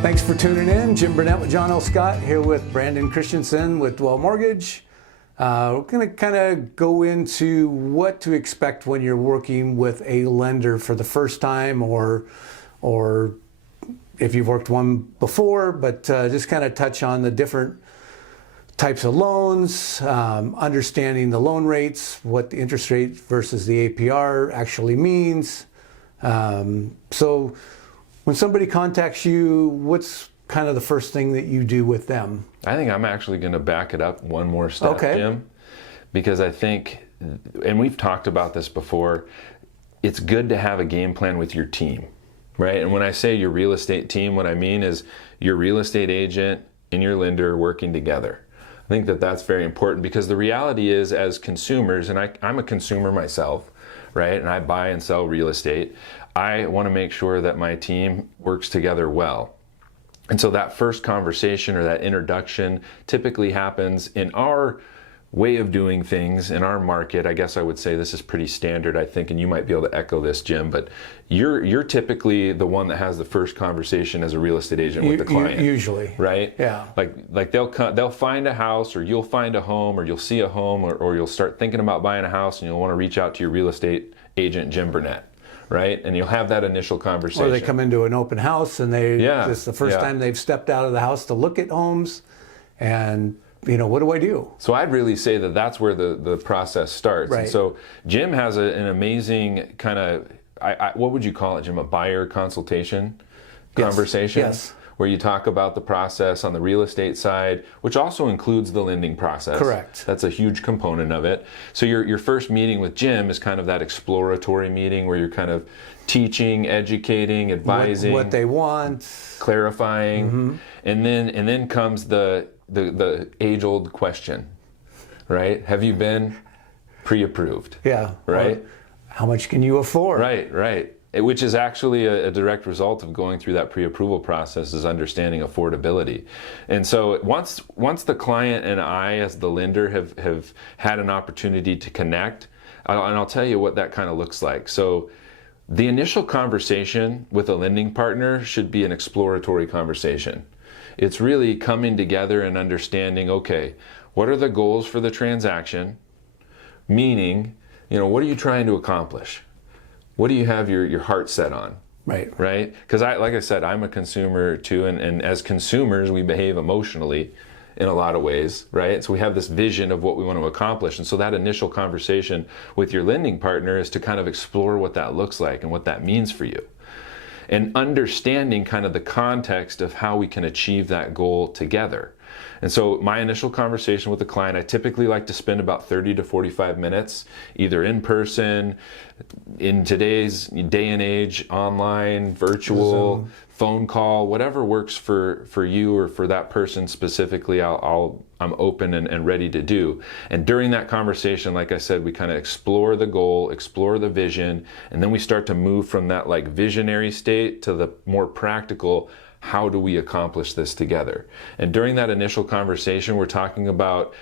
Thanks for tuning in. Jim Burnett with John L. Scott here with Brandon Christensen with Dwell Mortgage. We're going to kind of go into what to expect when you're working with a lender for the first time, or if you've worked one before, but just kind of touch on the different types of loans, understanding the loan rates, what the interest rate versus the APR actually means. So when somebody contacts you, what's kind of the first thing that you do with them? I think I'm actually going to back it up one more step, Okay. Jim, because I think, and we've talked about this before, it's good to have a game plan with your team, right? And when I say your real estate team, what I mean is your real estate agent and your lender working together. I think that that's very important, because the reality is, as consumers, and I'm a consumer myself, right? And I buy and sell real estate. I want to make sure that my team works together well. And so that first conversation or that introduction typically happens in our way of doing things in our market. I guess I would say this is pretty standard, I think, and you might be able to echo this, Jim, but you're typically the one that has the first conversation as a real estate agent with the client. Usually. Right? Yeah. Like they'll find a house, or you'll find a home, or you'll see a home, or you'll start thinking about buying a house, and you'll want to reach out to your real estate agent, Jim Burnett. Right? And you'll have that initial conversation. Or they come into an open house and it's the first time they've stepped out of the house to look at homes, and what do I do? So I'd really say that that's where the process starts. Right. And so Jim has an amazing kind of, what would you call it, Jim? A buyer consultation conversation? Yes. Where you talk about the process on the real estate side, which also includes the lending process. Correct. That's a huge component of it. So your first meeting with Jim is kind of that exploratory meeting where you're kind of teaching, educating, advising. What they want. Clarifying. Mm-hmm. And then comes the age-old question, right? Have you been pre-approved? Yeah. Right? How much can you afford? Right. Which is actually a direct result of going through that pre-approval process, is understanding affordability. And so once the client and I, as the lender, have had an opportunity to connect, and I'll tell you what that kind of looks like. So the initial conversation with a lending partner should be an exploratory conversation. It's really coming together and understanding, okay, what are the goals for the transaction? Meaning, what are you trying to accomplish? What do you have your heart set on? Right. Because like I said, I'm a consumer too, and as consumers, we behave emotionally in a lot of ways, right? So we have this vision of what we want to accomplish. And so that initial conversation with your lending partner is to kind of explore what that looks like and what that means for you, and understanding kind of the context of how we can achieve that goal together. And so my initial conversation with the client, I typically like to spend about 30 to 45 minutes, either in person, in today's day and age, online, virtual, Zoom, phone call, whatever works for you or for that person specifically, I'm open and ready to do. And during that conversation, like I said, we kind of explore the goal, explore the vision, and then we start to move from that like visionary state to the more practical, how do we accomplish this together? And during that initial conversation, we're talking about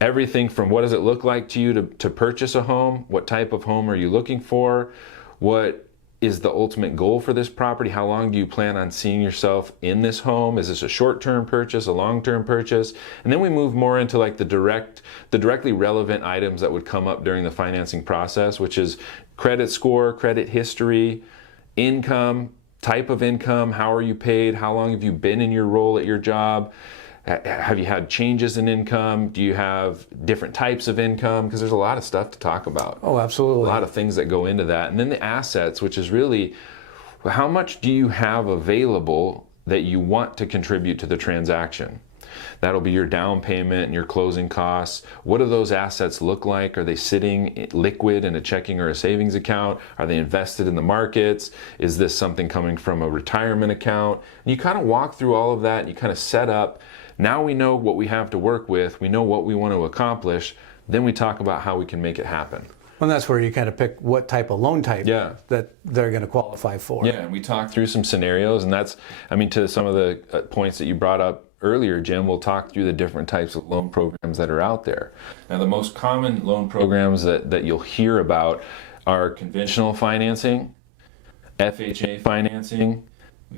everything from what does it look like to you to purchase a home? What type of home are you looking for? What is the ultimate goal for this property? How long do you plan on seeing yourself in this home? Is this a short-term purchase, a long-term purchase? And then we move more into like the directly relevant items that would come up during the financing process, which is credit score, credit history, income, type of income, how are you paid, how long have you been in your role at your job, have you had changes in income, do you have different types of income, because there's a lot of stuff to talk about. Oh, absolutely. A lot of things that go into that. And then the assets, which is really how much do you have available that you want to contribute to the transaction. That'll be your down payment and your closing costs. What do those assets look like? Are they sitting liquid in a checking or a savings account? Are they invested in the markets? Is this something coming from a retirement account? And you kind of walk through all of that and you kind of set up. Now we know what we have to work with. We know what we want to accomplish. Then we talk about how we can make it happen. And that's where you kind of pick what type of loan type that they're going to qualify for. Yeah, and we talk through some scenarios, and that's, to some of the points that you brought up earlier, Jim, we'll talk through the different types of loan programs that are out there. Now, the most common loan programs that you'll hear about are conventional financing, FHA financing,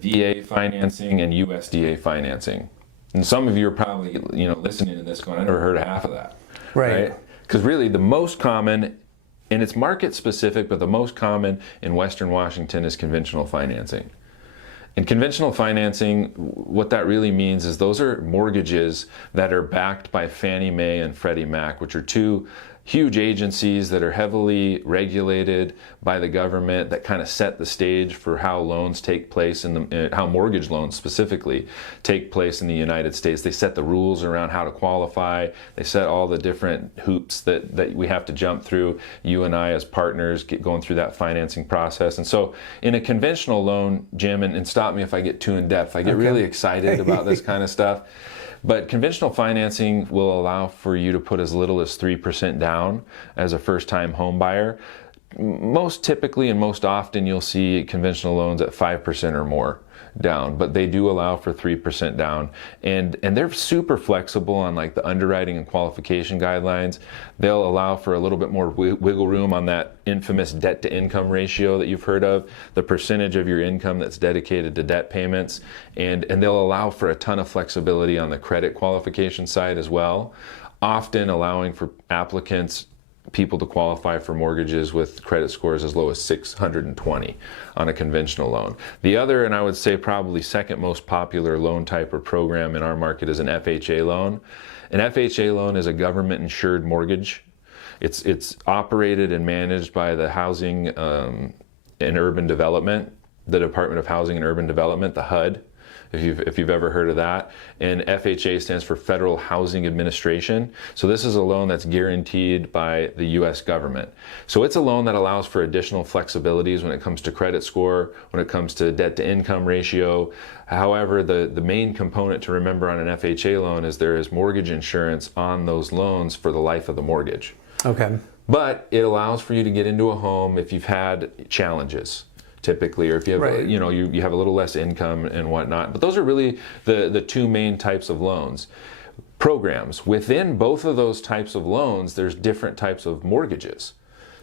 VA financing, and USDA financing. And some of you are probably, listening to this going, I never heard of half of that. Right. Because really the most common, and it's market specific, but the most common in Western Washington is conventional financing. In conventional financing, what that really means is those are mortgages that are backed by Fannie Mae and Freddie Mac, which are two huge agencies that are heavily regulated by the government that kind of set the stage for how loans take place how mortgage loans specifically take place in the United States. They set the rules around how to qualify. They set all the different hoops that we have to jump through, you and I as partners going through that financing process. And so in a conventional loan, Jim, and stop me if I get too in depth, I get really excited about this kind of stuff. But conventional financing will allow for you to put as little as 3% down as a first-time home buyer. Most typically and most often you'll see conventional loans at 5% or more down, but they do allow for 3% down. And they're super flexible on like the underwriting and qualification guidelines. They'll allow for a little bit more wiggle room on that infamous debt to income ratio that you've heard of, the percentage of your income that's dedicated to debt payments. And they'll allow for a ton of flexibility on the credit qualification side as well, often allowing for people to qualify for mortgages with credit scores as low as 620 on a conventional loan. The other, and I would say probably second most popular loan type or program in our market, is an FHA loan. An FHA loan is a government insured mortgage. It's operated and managed by the Housing and Urban Development, the Department of Housing and Urban Development, the HUD, if you've ever heard of that. And FHA stands for Federal Housing Administration. So this is a loan that's guaranteed by the U.S. government. So it's a loan that allows for additional flexibilities when it comes to credit score, when it comes to debt to income ratio. However, the main component to remember on an FHA loan is there is mortgage insurance on those loans for the life of the mortgage. Okay. But it allows for you to get into a home if you've had challenges, typically, or if you have, right, you have a little less income and whatnot. But those are really the two main types of loans. Programs. Within both of those types of loans, there's different types of mortgages.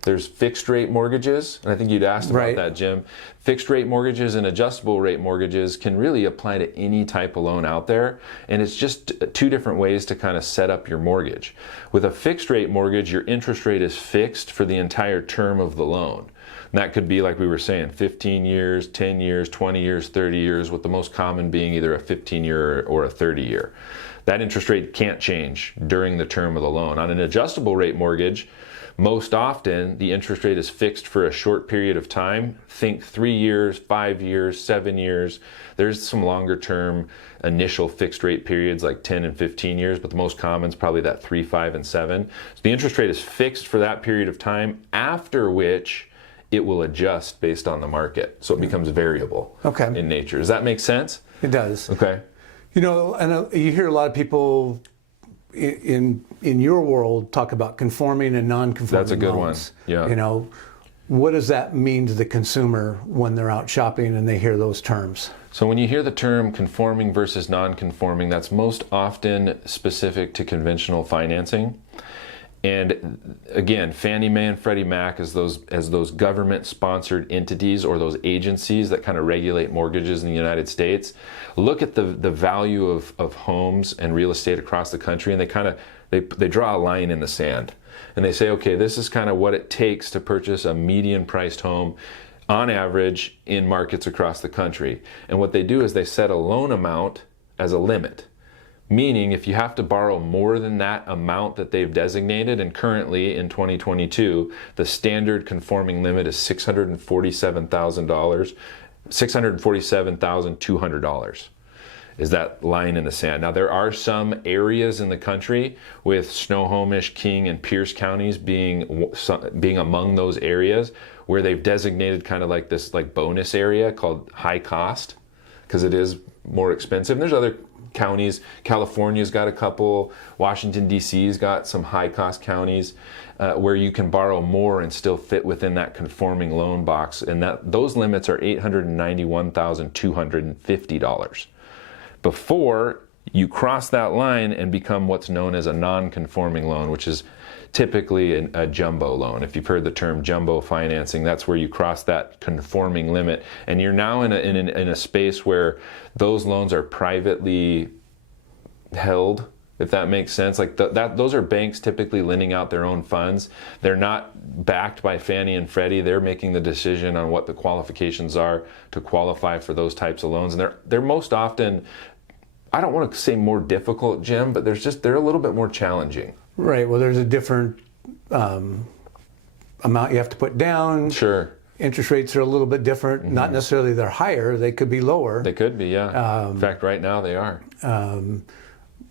There's fixed rate mortgages, and I think you'd asked about that, Jim. Fixed rate mortgages and adjustable rate mortgages can really apply to any type of loan out there, and it's just two different ways to kind of set up your mortgage. With a fixed rate mortgage, your interest rate is fixed for the entire term of the loan. And that could be, like we were saying, 15 years, 10 years, 20 years, 30 years, with the most common being either a 15-year or a 30-year. That interest rate can't change during the term of the loan. On an adjustable rate mortgage, most often the interest rate is fixed for a short period of time. Think 3 years, 5 years, 7 years. There's some longer term initial fixed rate periods like 10 and 15 years, but the most common is probably that 3, 5, and 7. So the interest rate is fixed for that period of time, after which it will adjust based on the market. So it becomes variable in nature. Does that make sense? It does. Okay. And you hear a lot of people in your world talk about conforming and non-conforming That's a good loans. one. Yeah. What does that mean to the consumer when they're out shopping and they hear those terms? So when you hear the term conforming versus non-conforming, that's most often specific to conventional financing. And again, Fannie Mae and Freddie Mac as those government-sponsored entities or those agencies that kind of regulate mortgages in the United States, look at the value of homes and real estate across the country, and they draw a line in the sand. And they say, okay, this is kind of what it takes to purchase a median-priced home on average in markets across the country. And what they do is they set a loan amount as a limit. Meaning if you have to borrow more than that amount that they've designated, and currently in 2022, the standard conforming limit is $647,000, $647,200 is that line in the sand. Now there are some areas in the country with Snohomish, King, and Pierce counties being among those areas where they've designated kind of like this like bonus area called high cost, because it is more expensive. And there's other counties. California's got a couple. Washington, D.C.'s got some high-cost counties where you can borrow more and still fit within that conforming loan box. And those limits are $891,250. Before, you cross that line and become what's known as a non-conforming loan, which is typically a jumbo loan. If you've heard the term jumbo financing, that's where you cross that conforming limit, and you're now in a space where those loans are privately held, if that makes sense. Like those are banks typically lending out their own funds. They're not backed by Fannie and Freddie. They're making the decision on what the qualifications are to qualify for those types of loans, and they're most often, I don't want to say more difficult, Jim, but they're a little bit more challenging. Right. Well, there's a different amount you have to put down. Sure. Interest rates are a little bit different. Not necessarily they're higher. They could be lower. They could be, yeah. In fact, right now they are.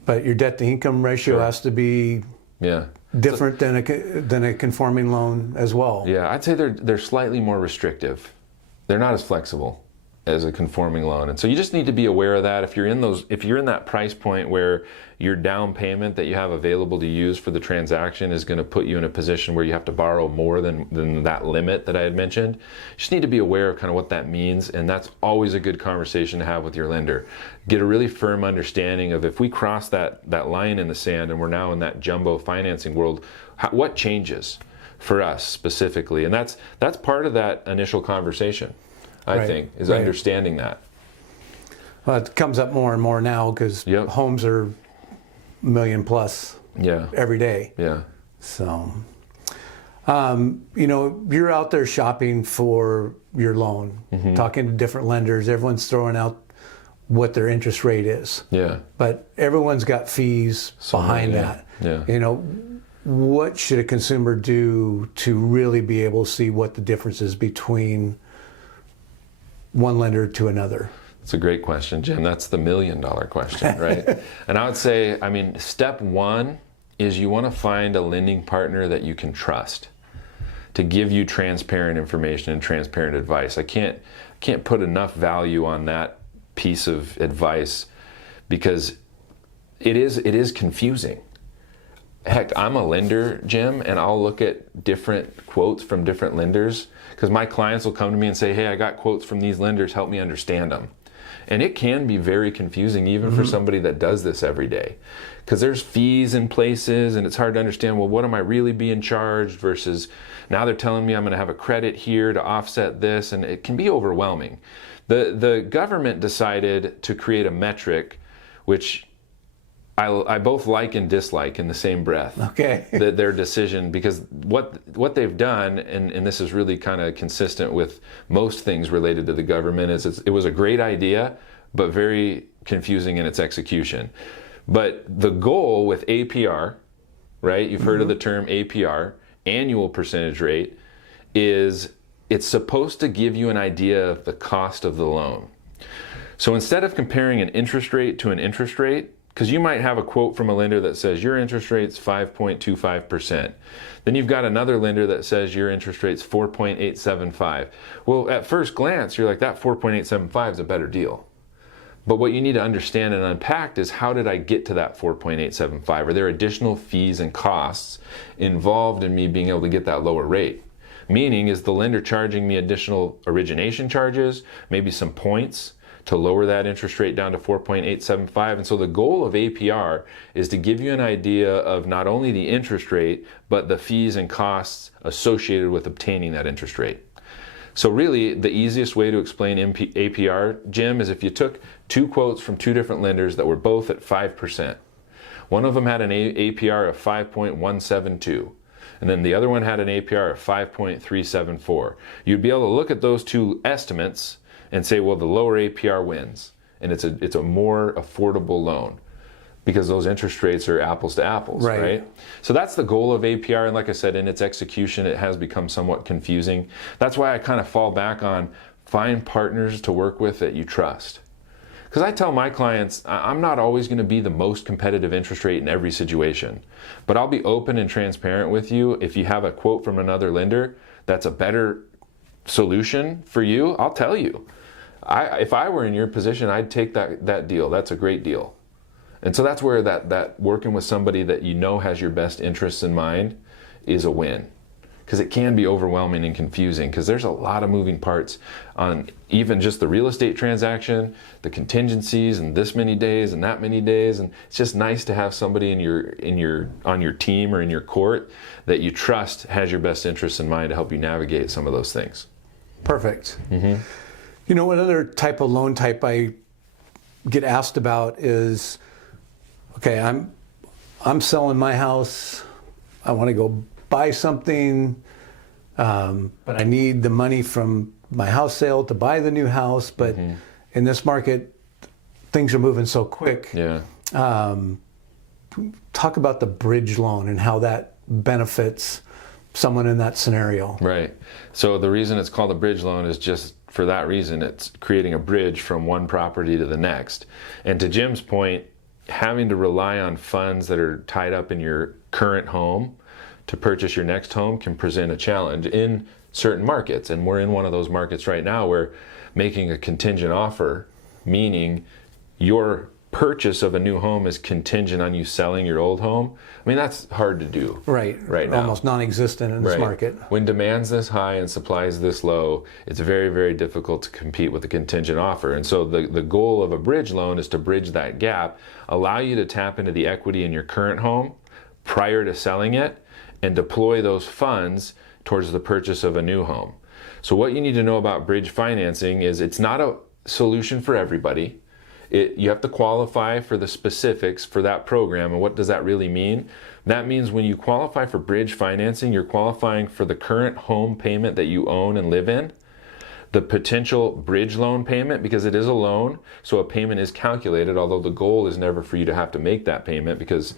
But your debt to income ratio has to be different than a conforming loan as well. Yeah, I'd say they're slightly more restrictive. They're not as flexible as a conforming loan, and so you just need to be aware of that. If you're in that price point where your down payment that you have available to use for the transaction is going to put you in a position where you have to borrow more than that limit that I had mentioned, you just need to be aware of kind of what that means, and that's always a good conversation to have with your lender. Get a really firm understanding of, if we cross that line in the sand and we're now in that jumbo financing world, what changes for us specifically, and that's part of that initial conversation. I think, is understanding that. Well, it comes up more and more now because homes are $1 million plus every day. Yeah. So, you're out there shopping for your loan, talking to different lenders. Everyone's throwing out what their interest rate is. Yeah. But everyone's got fees behind that. Yeah. What should a consumer do to really be able to see what the difference is between one lender to another? It's a great question, Jim. That's the $1 million question, right? And I would say, step one is you want to find a lending partner that you can trust to give you transparent information and transparent advice. I can't put enough value on that piece of advice, because it is confusing. Heck, I'm a lender, Jim, and I'll look at different quotes from different lenders, because my clients will come to me and say, hey, I got quotes from these lenders, help me understand them. And it can be very confusing even for somebody that does this every day, because there's fees in places and it's hard to understand, well, what am I really being charged versus now they're telling me I'm going to have a credit here to offset this, and it can be overwhelming. The government decided to create a metric which I both like and dislike in the same breath. Okay. Their decision, because what they've done, and this is really kind of consistent with most things related to the government, is it was a great idea, but very confusing in its execution. But the goal with APR, right? You've heard of the term APR, annual percentage rate, is it's supposed to give you an idea of the cost of the loan. So instead of comparing an interest rate to an interest rate, because you might have a quote from a lender that says your interest rate's 5.25%. Then you've got another lender that says your interest rate's 4.875. Well, at first glance, you're like, that 4.875 is a better deal. But what you need to understand and unpack is, how did I get to that 4.875? Are there additional fees and costs involved in me being able to get that lower rate? Meaning, is the lender charging me additional origination charges, maybe some points, to lower that interest rate down to 4.875. And so the goal of APR is to give you an idea of not only the interest rate, but the fees and costs associated with obtaining that interest rate. So really, the easiest way to explain APR, Jim, is if you took two quotes from two different lenders that were both at 5%. One of them had an APR of 5.172. And then the other one had an APR of 5.374. You'd be able to look at those two estimates and say, well, the lower APR wins, and it's a more affordable loan, because those interest rates are apples to apples, right? So that's the goal of APR, and like I said, in its execution, it has become somewhat confusing. That's why I kind of fall back on, find partners to work with that you trust. Because I tell my clients, I'm not always going to be the most competitive interest rate in every situation, but I'll be open and transparent with you. If you have a quote from another lender that's a better solution for you, I'll tell you. If I were in your position, I'd take that deal. That's a great deal. And so that's where that working with somebody that you know has your best interests in mind is a win. because it can be overwhelming and confusing, because there's a lot of moving parts on even just the real estate transaction, the contingencies, and this many days and that many days. And it's just nice to have somebody on your team or in your court that you trust has your best interests in mind to help you navigate some of those things. Perfect. You know, another type of loan type I get asked about is, okay, I'm selling my house. I want to go buy something, but I need the money from my house sale to buy the new house. But in this market, things are moving so quick. Yeah. Talk about the bridge loan and how that benefits someone in that scenario. Right. So the reason it's called a bridge loan is just for that reason. It's creating a bridge from one property to the next. And to Jim's point, having to rely on funds that are tied up in your current home to purchase your next home can present a challenge in certain markets. And we're in one of those markets right now where making a contingent offer, meaning your purchase of a new home is contingent on you selling your old home. I mean, that's hard to do right now. Almost non-existent in this market. When demand's this high and supply's this low, it's very, very difficult to compete with a contingent offer. And so the goal of a bridge loan is to bridge that gap, allow you to tap into the equity in your current home prior to selling it, and deploy those funds towards the purchase of a new home. So what you need to know about bridge financing is it's not a solution for everybody. You have to qualify for the specifics for that program. And what does that really mean? That means when you qualify for bridge financing, you're qualifying for the current home payment that you own and live in, the potential bridge loan payment, because it is a loan, so a payment is calculated, although the goal is never for you to have to make that payment, because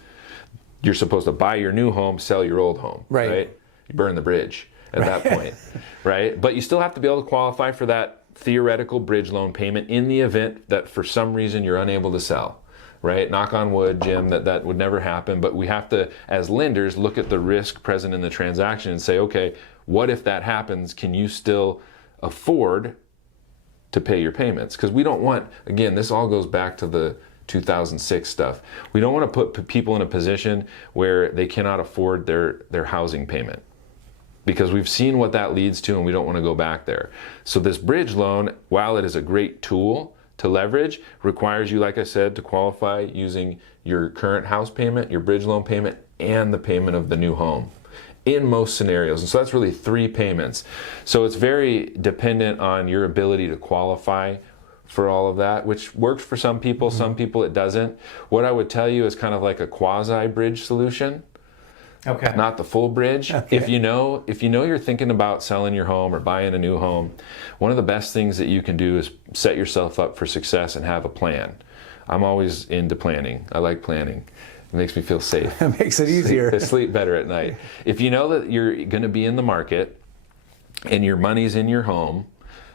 you're supposed to buy your new home, sell your old home, right? You burn the bridge at that point, right? But you still have to be able to qualify for that theoretical bridge loan payment in the event that for some reason you're unable to sell, right? Knock on wood, Jim, that would never happen. But we have to, as lenders, look at the risk present in the transaction and say, okay, what if that happens? Can you still afford to pay your payments? Because we don't want, again, this all goes back to the 2006 stuff. We don't want to put people in a position where they cannot afford their housing payment, because we've seen what that leads to and we don't want to go back there. So this bridge loan, while it is a great tool to leverage, requires you, like I said, to qualify using your current house payment, your bridge loan payment, and the payment of the new home in most scenarios. And so that's really 3 payments. So it's very dependent on your ability to qualify for all of that, which works for some people, some people it doesn't. What I would tell you is kind of like a quasi-bridge solution. Okay. Not the full bridge. Okay. If you know you're thinking about selling your home or buying a new home, one of the best things that you can do is set yourself up for success and have a plan. I'm always into planning. I like planning. It makes me feel safe. It makes it easier. I sleep better at night. If you know that you're going to be in the market and your money's in your home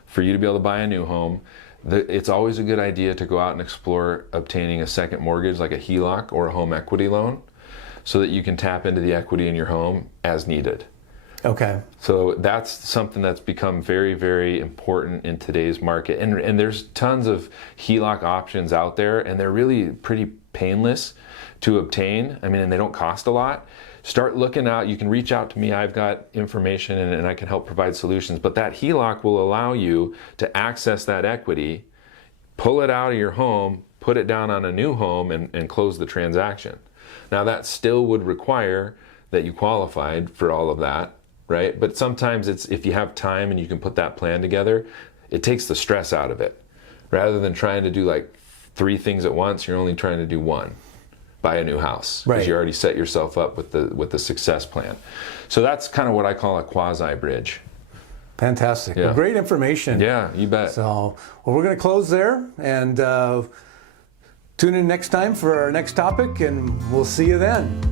for you to be able to buy a new home, it's always a good idea to go out and explore obtaining a second mortgage, like a HELOC or a home equity loan, so that you can tap into the equity in your home as needed. Okay. So that's something that's become very, very important in today's market. And there's tons of HELOC options out there, and they're really pretty painless to obtain. I mean, and they don't cost a lot. Start looking out. You can reach out to me. I've got information and I can help provide solutions. But that HELOC will allow you to access that equity, pull it out of your home, put it down on a new home, and close the transaction. Now, that still would require that you qualified for all of that, right? But sometimes if you have time and you can put that plan together, it takes the stress out of it. Rather than trying to do like 3 things at once, you're only trying to do 1. Buy a new house, because you already set yourself up with the success plan. So that's kind of what I call a quasi bridge. Fantastic. Yeah. Well, great information. Yeah, you bet. So, well, we're going to close there and tune in next time for our next topic, and we'll see you then.